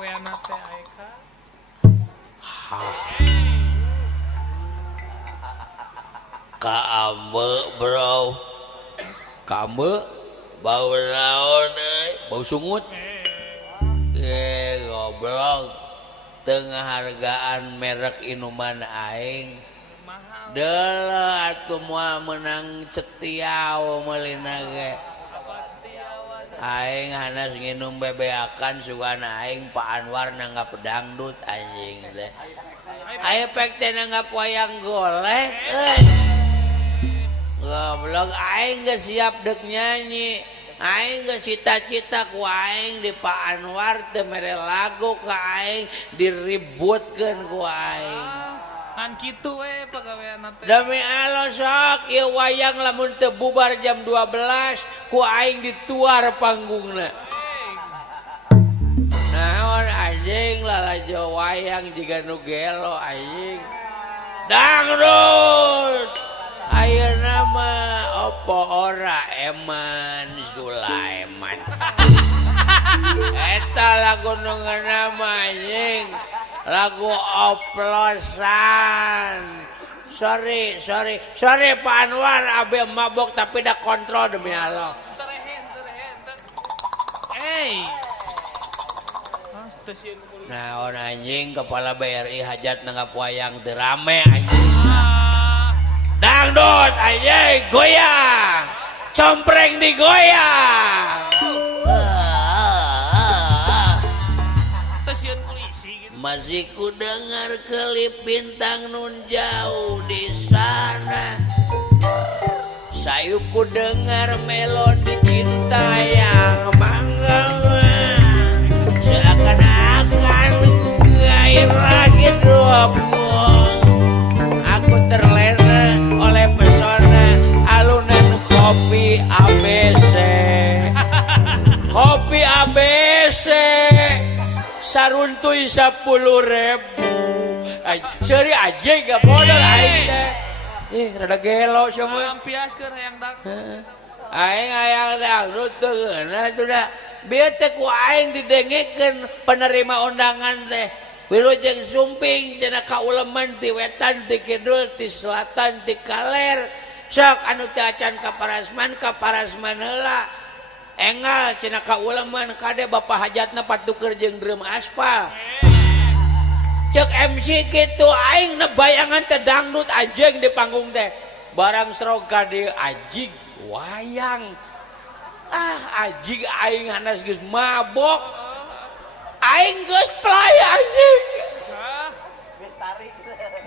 pagaweana teh Aika. Kaambe bro. Kaambe bau naon bau sungut. Goblok. Tengah hargaan merek inuman aing. Dela atuh moal menang cetiau meulina ge. Aing hanas nginum bebeakan sugan aing Pak Anwar nanggap dangdut anjing teh. Aya pek teh nanggap wayang golek goblok aing geus siap deuk nyanyi. Aing geus cita-cita ku aing di Pak Anwar teh mere lagu ka aing diributkeun ku aing. Kan kitu we pagaweana teh. Demi Allah sok ieu wayang lamun teu bubar jam 12 ku aing dituar panggungna. Naon anjing lalajo wayang jiga nu gelo anjing. Dangdut. Ayeuna mah opo ora Eman Sulaiman. Eta lagu nu nama anjing. Lagu oplosan. Sorry Pak Anwar abe mabok tapi dah kontrol demi Allah. Nah orang anjing kepala BRI hajat nanggap wayang derame anjing. Dangdut anjing goyang. Compreng digoyang. Masih ku dengar kelip bintang nun jauh di sana. Sayup ku dengar melodi cinta yang menggema. Seakan-akan gairah hidup. Aku terlena oleh pesona alunan kopi ABC. Kopi ABC. Saruntuy 10.000. Seri aja gak bodor aing teh. Rada gelo sama. Lampiaskeun hayang dangdut. Aing hayang dangdut teu geuna tuh da. Bieu teh ku aing didengekeun penerima undangan teh. Wilujeng sumping cenah kauleman ti wetan ti kidul ti selatan ti kaler. Sok anu teh acan ka parasman heula. Engal cenah kauleman kade bapak hajatna patuker jeung drum aspal. Cek MC kitu aing nebayangan teh dangdut anjing di panggung teh. Barang serog kade anjing wayang. Anjing aing hanas geus mabok. Aing geus play anjing.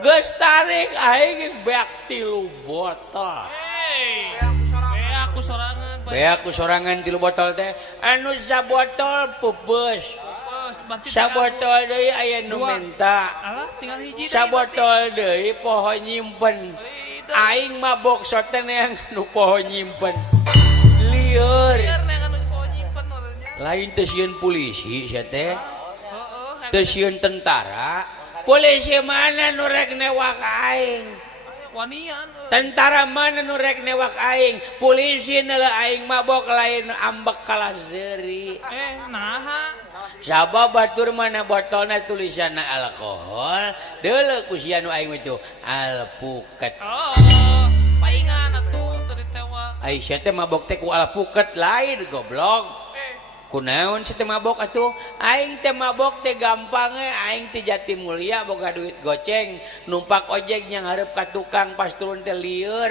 Geus tarik aing geus beak 3 botol. Aku sorangan. Beak ku sorangan 3 botol teh. Anu sabotol pupus. Sabotol deui aya nu menta. Alah tinggal hiji. Sabotol deui poho nyimpen. Aing mabok soten yang nu poho nyimpen. Lieur. Lain teu sieun polisi sia teh. Teu sieun tentara. Polisi mana nu rek newak aing? Wanian. Tentara mana nu rek newak aing? Polisi neula aing mabok lain ambek kalah zeuri. Naha? Sabab batur mana botolna tulisanna alkohol, deuleu ku sia nu aing itu alpuket. Paingan atuh teu ditewak. Ai sia teh mabok teh ku alpuket lain goblok. Kunaon si teh mabok atuh? Aing teh mabok teh gampang aing teh Jatimulya boga duit goceng numpak ojek yang hareup ka tukang pas turun teh lieur.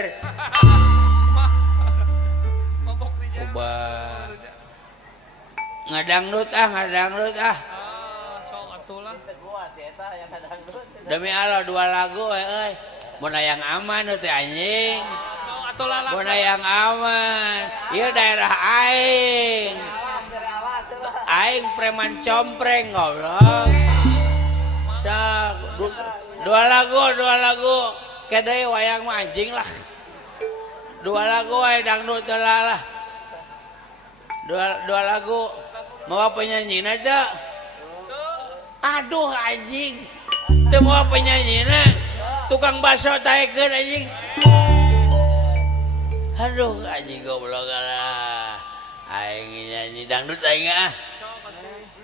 Mabok di jalan. Coba ngadangdut Sok atuh lah. Demi Allah 2 lagu euy. Mun hayang aman teh anjing. Sok atuh lah. Mun hayang aman. Ieu daerah aing. Aing preman compreng goblok. Sak 2 lagu. Kedai wayang mah anjing lah. 2 lagu wae dangdut lah. 2 lagu. Mau penyanyina teh? Aduh anjing. Teu mau penyanyina. Tukang bakso taekeun anjing. Aduh anjing goblok lah. Aing nyanyi dangdut aing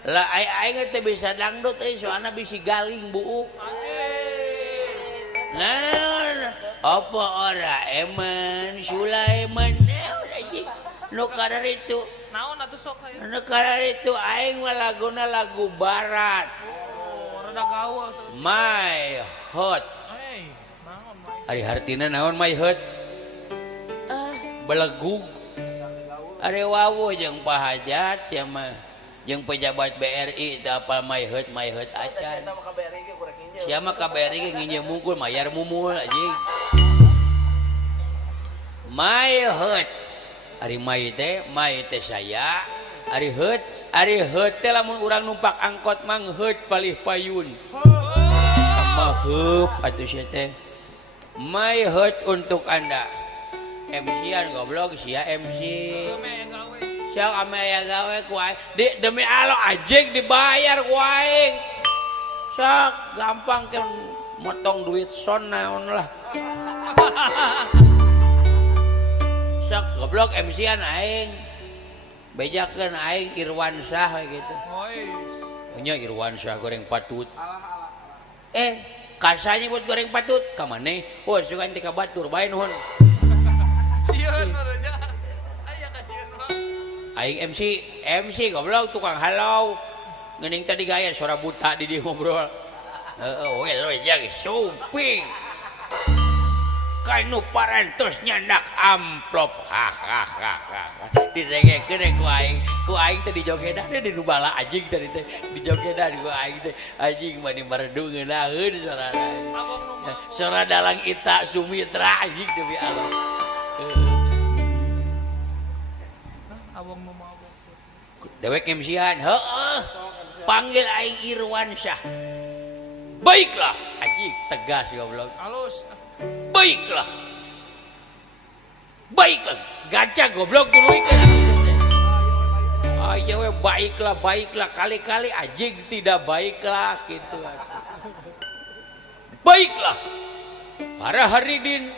Lah aing teh bisa dangdut soalna bisi galing buuk. Nah, apa ora Eman Sulaiman anjing nu kada itu. Naon atuh sok aya? Nu kada itu aing mah laguna lagu barat. Oh, rada gaul. My Heart. Naon mah? Ari hartina naon My Heart? Belegug. Ari wawu jeung Pak Hajat sia mah jeung pejabat BRI teu apal My Heart acan. Sia mah KBRI ge nginjem mungkul mayar mumul anjing. My Heart. Ari my teh saya. Ari heut teh lamun urang numpak angkot mah heut palih payun. Sama heup atuh sia teh. My Heart untuk Anda. MC-an goblok sia MC. Sia ame aya gawe ku aing. Demi Allah ajeng dibayar ku aing. Sak gampang kan motong duit son naon lah. Sak goblok MC-an aing. Bejakeun aing Irwansyah gitu. Nya Irwansyah goreng patut. Kasanya buat goreng patut ka maneh? Oh, sugan ti ka batur bae nuhun. Sieun meureunnya. Aya ka sieun mah. Aing MC goblok tukang halau. Geuning tadi gaya suara buta di dieu ngobrol. We lo jeung suping. Kanu parantos nyandak amplop. Didengekeun ku aing teh dijogedan di nu bala anjing tadi teh dijogedan ku aing teh anjing mah dimerdugeun naeun sorana. Sora dalang Ita Sumitra anjing demi Allah. Abang nu mabok. Dewek MC-an, heueuh. Panggil aing Irwansyah. Baiklah, anjing tegas goblok. Halus. Baiklah. Gaca goblok tuluikeun. Aya we baiklah kali-kali anjing tidak baiklah gitu. Baiklah. Para haridin.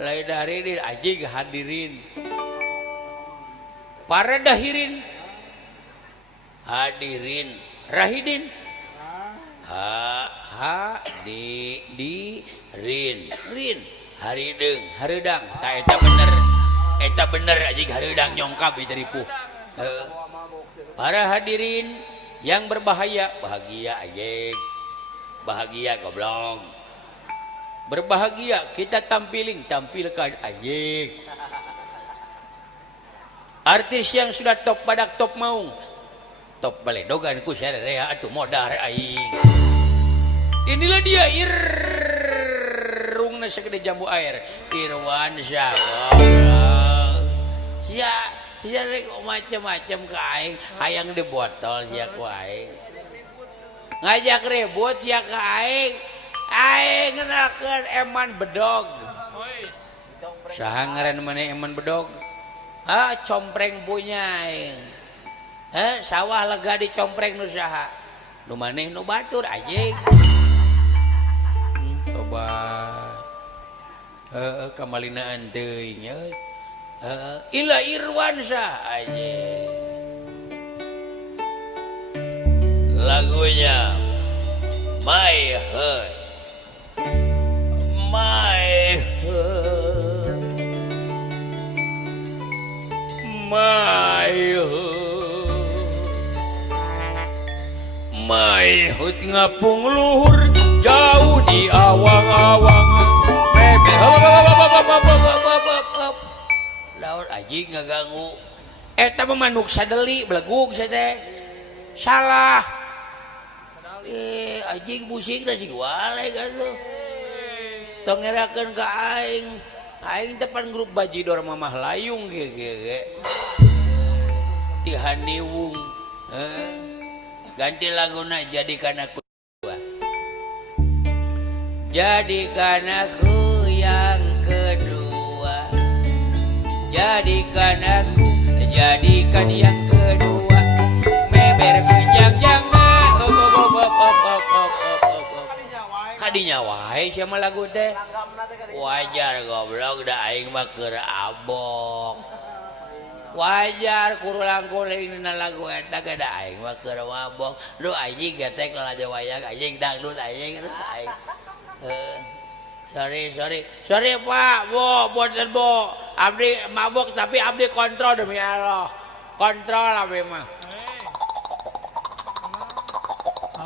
Lain haridin anjing hadirin. Para dahirin. Hadirin. Rahidin. Rin harideng hareudang tah eta bener anjing hareudang nyongkap ieu ripuh. Para hadirin yang berbahagia bahagia anjing bahagia goblok berbahagia kita tampilkan anjing artis yang sudah top badak top maung top baledogan ku sadarea atuh modar aing. Inilah dia irungna segede jambu air Irwansyah. Sia rek macam-macam ka aing hayang di botol sia ku aing. Ngajak ribut sia ka aing. Aing ngenakeun Eman Bedog. Saha ngaran maneh Eman Bedog? Compreng punya aing. Sawah lega dicompreng nu saha? Nu maneh nu batur anjing. Tobat. Kamalinaan teuing euy. Ila Irwansyah anjing. Lagunya My Heart. My Heart. My Heart. My Heart ngapung luhur jauh di awang-awang meber laur anjing ngaganggu eta mah manuk sadeli belegug teh salah anjing pusing dah si wale kan lu tong ngerakeun ka aing depan grup bajidor mamah layung ge tihaniwung ganti laguna jadikan aku jadikan aku yang kedua jadikan yang kedua meber kunjang kadinya wae sia mah lagu teh wajar goblok da aing mah keur abok wajar kurulang kuring dina lagu eta ge da aing mah keur mabok. Duh anjing getek lalajo wayang anjing dangdut anjing aing. Sorry Pak, boten Bu. Abdi mabok tapi abdi kontrol demi Allah. Kontrol abdi mah.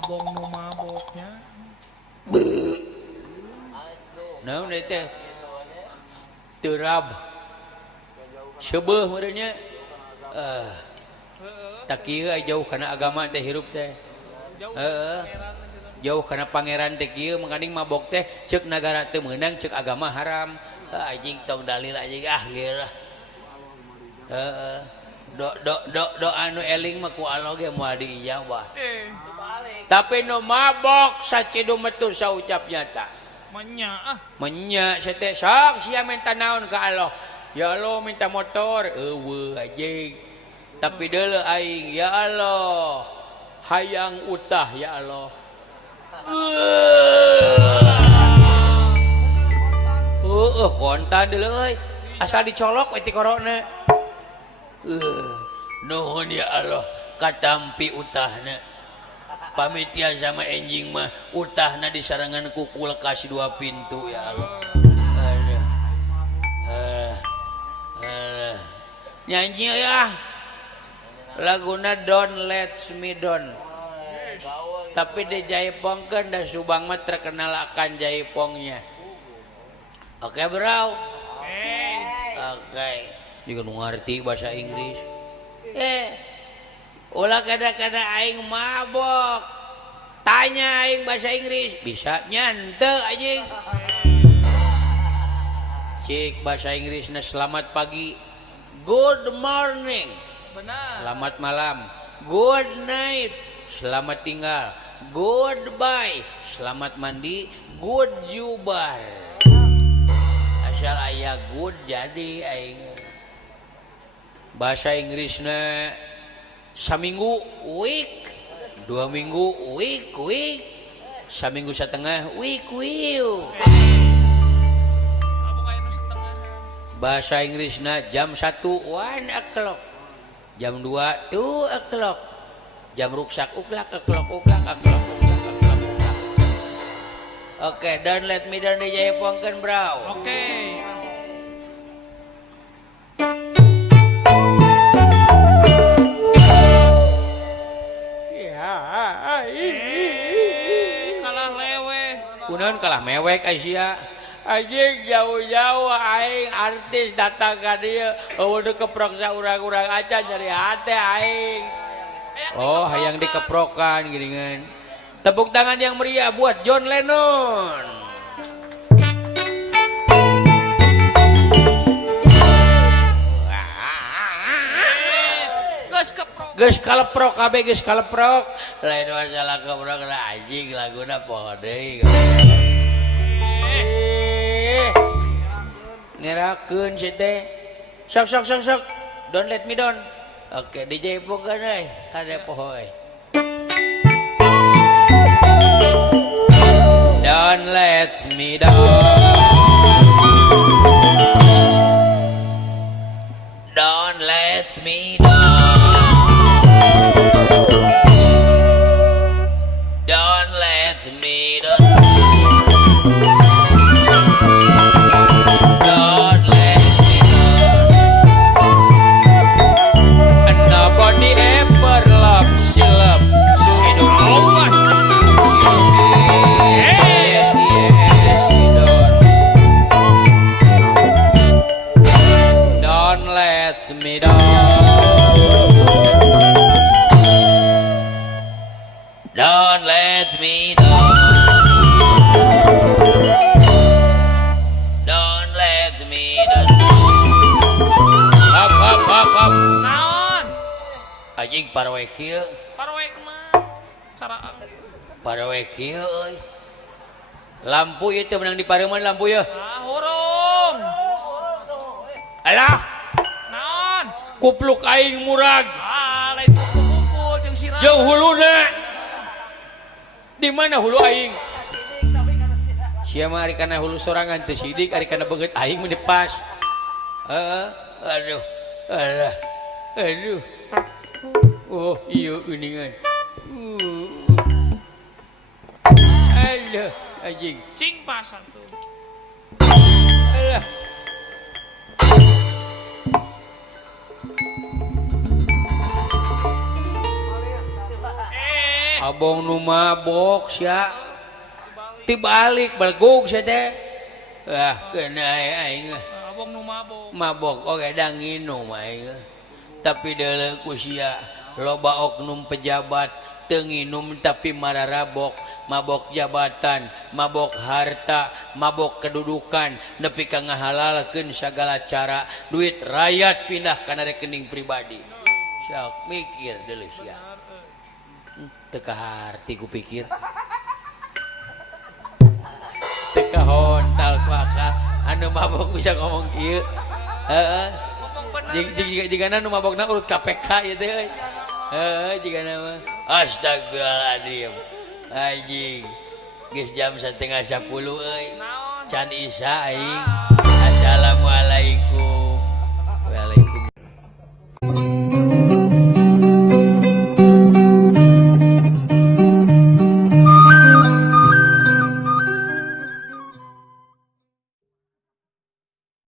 Abong nu maboknya. Naon teh? Terab. Sebeuh merenya. Tak kieu jauh kana agama teh hirup teh. Jauh karena pangeran teh kieu mangkaning mabok teh ceuk nagara teu meunang ceuk agama haram. Anjing tong dalil anjing geura. Do anu eling mah ku Allah ge moal diijabah. Tapi nu mabok sacidu metu saucap nyata. Menya teh sok sia minta naon ka Allah. Ya Allah minta motor, eueuh anjing. Tapi deuleu aing, ya Allah. Hayang utah ya Allah. Kontan deuleu euy. Asal dicolok we ti korona. Nuhun ya Allah, katampi utahna. Pamitia sama enjing mah utahna disarangan ku kulkas 2 pintu ya Allah. Nyanyi ya. Laguna Don't Let Me Down. Tapi di jaipongkeun da Subang mah terkenal akan jaipongnya. Oke, Bro. Oke. Juga nu ngarti bahasa Inggris. Ulah kada-kada aing mabok. Tanya aing bahasa Inggris, bisa nyante anjing. Cik bahasa Inggrisna selamat pagi. Good morning. Benar. Selamat malam. Good night. Selamat tinggal. Goodbye. Selamat mandi. Good jubar. Asal aya good jadi aing. Bahasa Inggrisna saminggu week, 2 minggu week, saminggu setengah week. Bahasa Inggrisna jam 1 1 o'clock, jam 2 2 o'clock, jam ruksak uklak. Oke, Don't Let Me Down dijaipongkeun, Bro. Oke. Kalah lewe. Kunaon kalah mewek Aisyah. Anjing jauh-jauh aing artis datang ka dieu udah keprok saurang-urang acan nyari hate aing. Oh, hayang dikeprokan geuningan. Tepuk tangan yang meriah buat John Lennon. Geus kaleprok kabeh geus kaleprok. Lain masalah keprok anjing laguna poho deui. Ngerakeun si teh. Sok. Don't Let Me Down. Oke, DJ pungkeun euy. Kade poho euy. Don't let me down. Don't let me down. Don't let me down. Don't let me down. Nobody ever loves you. She don't always. Yes, she don't. Don't let me down. Don't let me down. Don't let me down. Up. Naon? Anjing parawe kieu. Parwe kemana? Cara Parawe kieu euy. Lampu ieu teh menang di pareuman lampu ya. hurung. Alah, Naon? kupluk aing murag. Lain kupu-kupu jeung sirah. Jeung huluna. Di mana hulu aing? Sia mah ari kana hulu sorangan teu sidik, ari kana beungeut aing mah pas. Aduh. Alah. Aduh. Oh, iya uningan. Aduh, anjing. Cing pasang tuh. Alah. Abong nu mabok sia. Tibalik balgog sia teh. Kena aing. Abong nu mabok. Mabok oge da nginum aing. Tapi deuleu ku sia loba oknum pejabat teu nginum tapi mararabok, mabok jabatan, mabok harta, mabok kedudukan, nepi ka ngahalalkeun sagala cara duit rakyat pindah kana rekening pribadi. Sia mikir deuleu sia. Teu kaharti ku pikir. Teu kahontal ku akal anu mabok bisa ngomong kieu. Heeh. Jigana nu mabokna urut KPK ieu teh euy. Heeh, jigana mah. Astagfirullahaladzim. Anjing. Geus jam 9:30 euy. Can Isya aing. Assalamualaikum.